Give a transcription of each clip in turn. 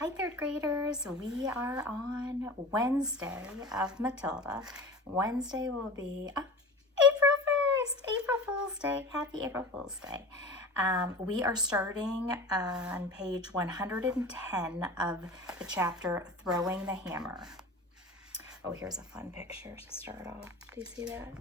Hi, third graders. We are on Wednesday of Matilda. Wednesday will be April 1st, April Fool's Day. Happy April Fool's Day. We are starting on page 110 of the chapter, Throwing the Hammer. Oh, here's a fun picture to start off. Do you see that?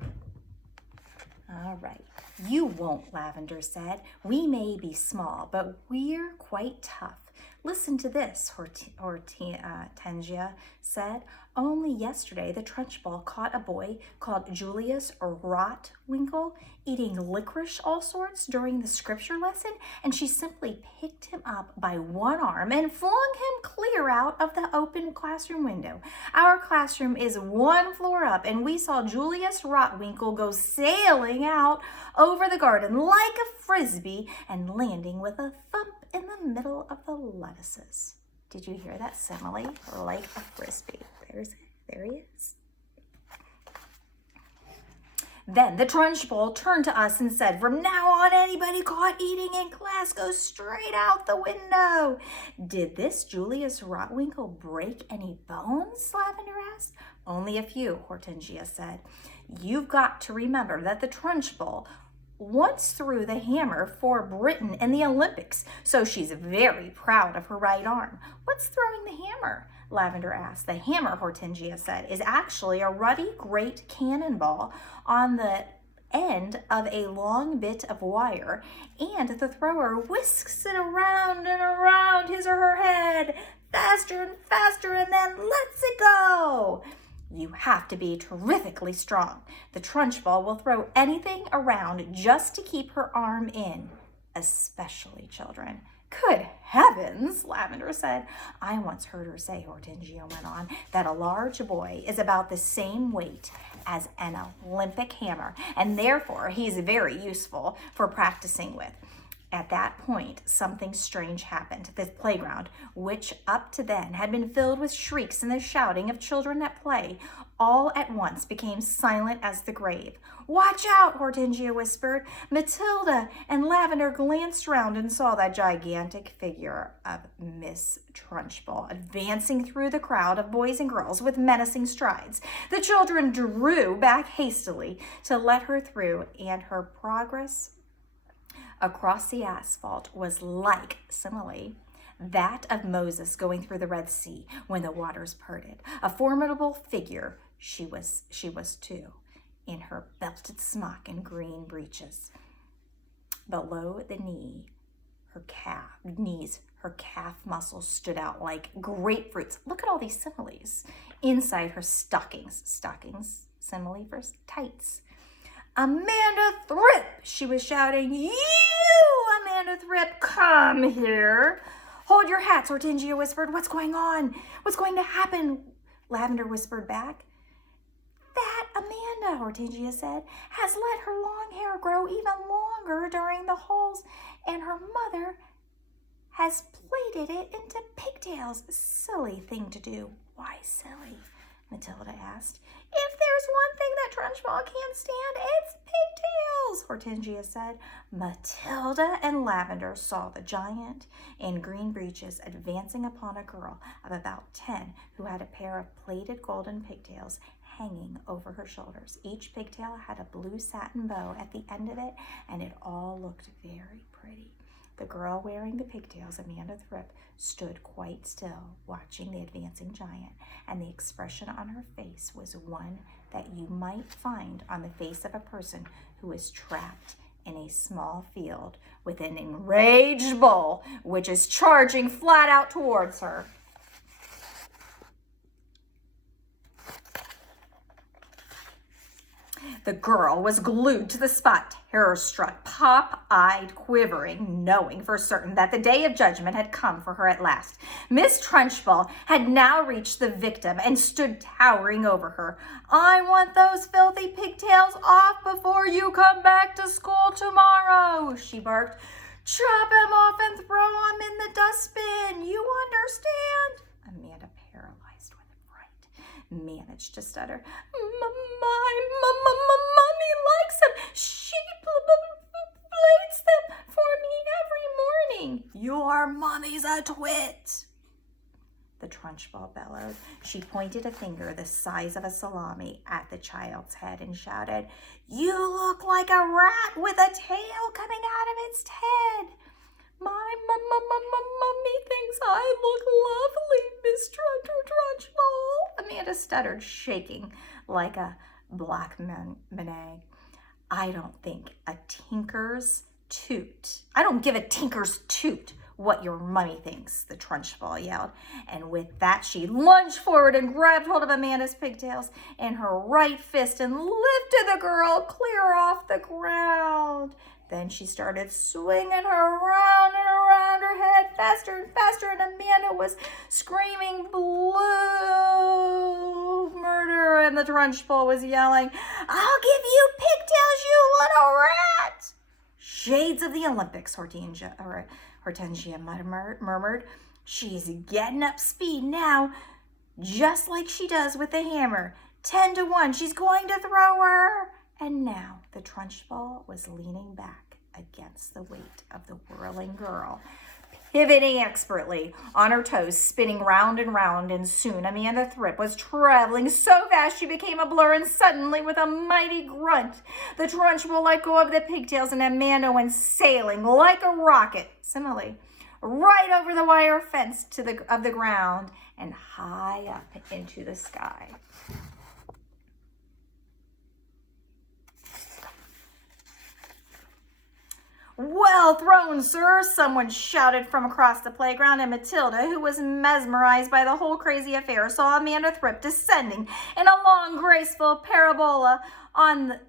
All right. You won't, Lavender said. We may be small, but we're quite tough. Listen to this, Hortensia said. Only yesterday, the Trunchbull caught a boy called Julius Rotwinkle eating licorice all sorts during the scripture lesson, and she simply picked him up by one arm and flung him clear out of the open classroom window. Our classroom is one floor up, and we saw Julius Rotwinkle go sailing out over the garden like a frisbee and landing with a thump in the middle of the lettuces. Did you hear that simile? Like a frisbee. There he is. Then the Trunchbull turned to us and said, "From now on, anybody caught eating in class goes straight out the window." Did this Julius Rotwinkle break any bones? Lavender asked. Only a few, Hortensia said. You've got to remember that the Trunchbull once threw the hammer for Britain in the Olympics, so she's very proud of her right arm. What's throwing the hammer? Lavender asked. The hammer, Hortensia said, is actually a ruddy great cannonball on the end of a long bit of wire, and the thrower whisks it around and around his or her head, faster and faster, and then lets it go. You have to be terrifically strong. The Trunchbull will throw anything around just to keep her arm in, especially children. Good heavens, Lavender said. I once heard her say, Hortensia went on, that a large boy is about the same weight as an Olympic hammer, and therefore he's very useful for practicing with. At that point, something strange happened. The playground, which up to then had been filled with shrieks and the shouting of children at play, all at once became silent as the grave. Watch out, Hortensia whispered. Matilda and Lavender glanced round and saw that gigantic figure of Miss Trunchbull advancing through the crowd of boys and girls with menacing strides. The children drew back hastily to let her through, and her progress across the asphalt was like, simile, that of Moses going through the Red Sea when the waters parted. A formidable figure she was too, in her belted smock and green breeches. Below the her calf muscles stood out like grapefruits. Look at all these similes. Inside her stockings, simile for tights. Amanda Thrip, she was shouting. You, Amanda Thrip, come here. Hold your hats, Hortensia whispered. What's going on? What's going to happen? Lavender whispered back. That Amanda, Hortensia said, has let her long hair grow even longer during the holes, and her mother has plaited it into pigtails. Silly thing to do. Why silly? Matilda asked. If there's one thing that Trunchbull can't stand, it's pigtails, Hortensia said. Matilda and Lavender saw the giant in green breeches advancing upon a girl of about 10 who had a pair of plaited golden pigtails hanging over her shoulders. Each pigtail had a blue satin bow at the end of it, and it all looked very pretty. The girl wearing the pigtails, Amanda Thrip, stood quite still, watching the advancing giant, and the expression on her face was one that you might find on the face of a person who is trapped in a small field with an enraged bull, which is charging flat out towards her. The girl was glued to the spot, terror-struck, pop-eyed, quivering, knowing for certain that the day of judgment had come for her at last. Miss Trunchbull had now reached the victim and stood towering over her. I want those filthy pigtails off before you come back to school tomorrow, she barked. Chop him off and throw him in the dustbin. You understand? Amanda, paralyzed with fright, managed to stutter. Mommy likes them. She plates them for me every morning. Your mommy's a twit. the Trunchbull bellowed. She pointed a finger the size of a salami at the child's head and shouted, "You look like a rat with a tail coming out of its head." My mummy thinks I look lovely, Miss Trunchbull," Amanda stuttered, shaking like a black manet. I don't give a tinker's toot what your mummy thinks," the Trunchbull yelled. And with that, she lunged forward and grabbed hold of Amanda's pigtails in her right fist and lifted the girl clear off the ground. Then she started swinging her around and around her head faster and faster, and Amanda was screaming blue murder, and the Trunchbull was yelling, "I'll give you pigtails, you little rat!" "Shades of the Olympics," Hortensia murmured. "She's getting up speed now, just like she does with the hammer. 10-1, she's going to throw her." And now the Trunchbull was leaning back against the weight of the whirling girl, pivoting expertly on her toes, spinning round and round, and soon Amanda Thripp was traveling so fast she became a blur, and suddenly, with a mighty grunt, the Trunchbull let go of the pigtails, and Amanda went sailing like a rocket, similarly, right over the wire fence of the ground and high up into the sky. "Well thrown, sir," someone shouted from across the playground, and Matilda, who was mesmerized by the whole crazy affair, saw Amanda Thripp descending in a long, graceful parabola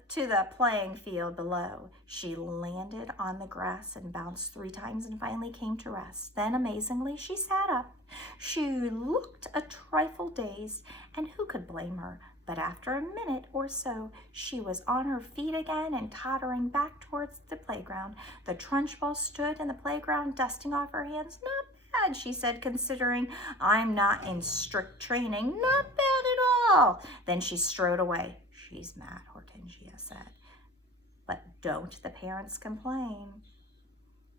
to the playing field below. She landed on the grass and bounced 3 times and finally came to rest. Then, amazingly, she sat up. She looked a trifle dazed, and who could blame her? But after a minute or so, she was on her feet again and tottering back towards the playground. The Trunchbull stood in the playground, dusting off her hands. "Not bad," she said, "considering I'm not in strict training. Not bad at all." Then she strode away. "She's mad," Hortensia said. "But don't the parents complain?"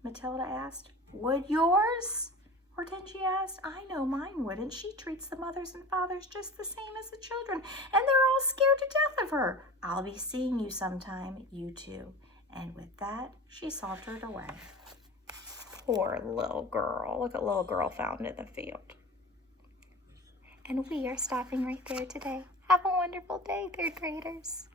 Matilda asked. "Would yours?" Hortensia asked. "I know mine wouldn't. She treats the mothers and fathers just the same as the children, and they're all scared to death of her. I'll be seeing you sometime, you two." And with that, she sauntered away. Poor little girl. Look at little girl found in the field. And we are stopping right there today. Have a wonderful day, third graders.